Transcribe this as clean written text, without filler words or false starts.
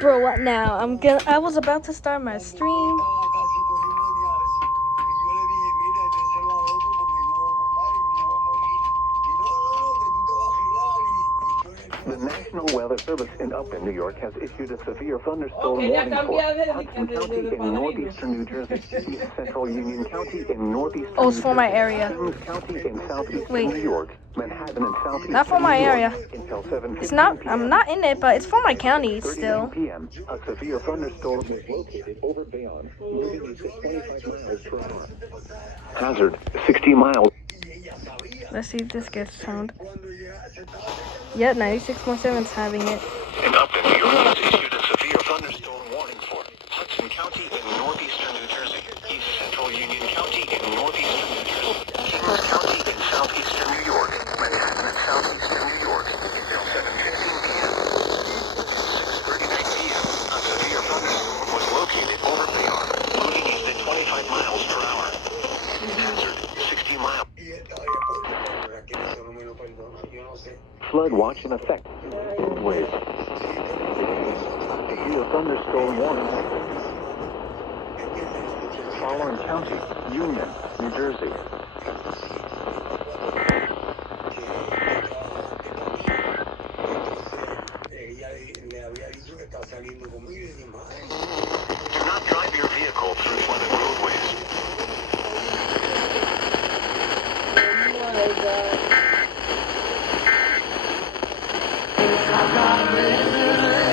Bro, what now? I was about to start my stream. The National Weather Service in Upton, New York, has issued a severe thunderstorm warning for Hudson County in northeastern New Jersey, East Central Union County in northeastern Oh, it's New for my Jersey, area. Kings County in southeastern Wait. New York, Manhattan in southeastern Not for my New York, area. until 7:15 It's not. p.m. I'm not in it, but it's for my county 39 still. p.m. A severe thunderstorm is located over Bayonne, moving east at 25 miles per hour. Hazard 60 miles. Let's see if this gets sound. Yeah, 96.7's having it. In Upton, New York, has issued a severe thunderstorm warning for Hudson County in northeastern New Jersey, East Central Union County in northeastern New Jersey, Kings County in southeastern New York, Manhattan in southeastern New York, until 7:15 p.m. 6:39 p.m. A severe thunderstorm was located over Bayonne, moving east at 25 miles per hour. Hazard 60 miles. Flood watch in effect. Wait. Severe thunderstorm warning. Following county, Union, New Jersey.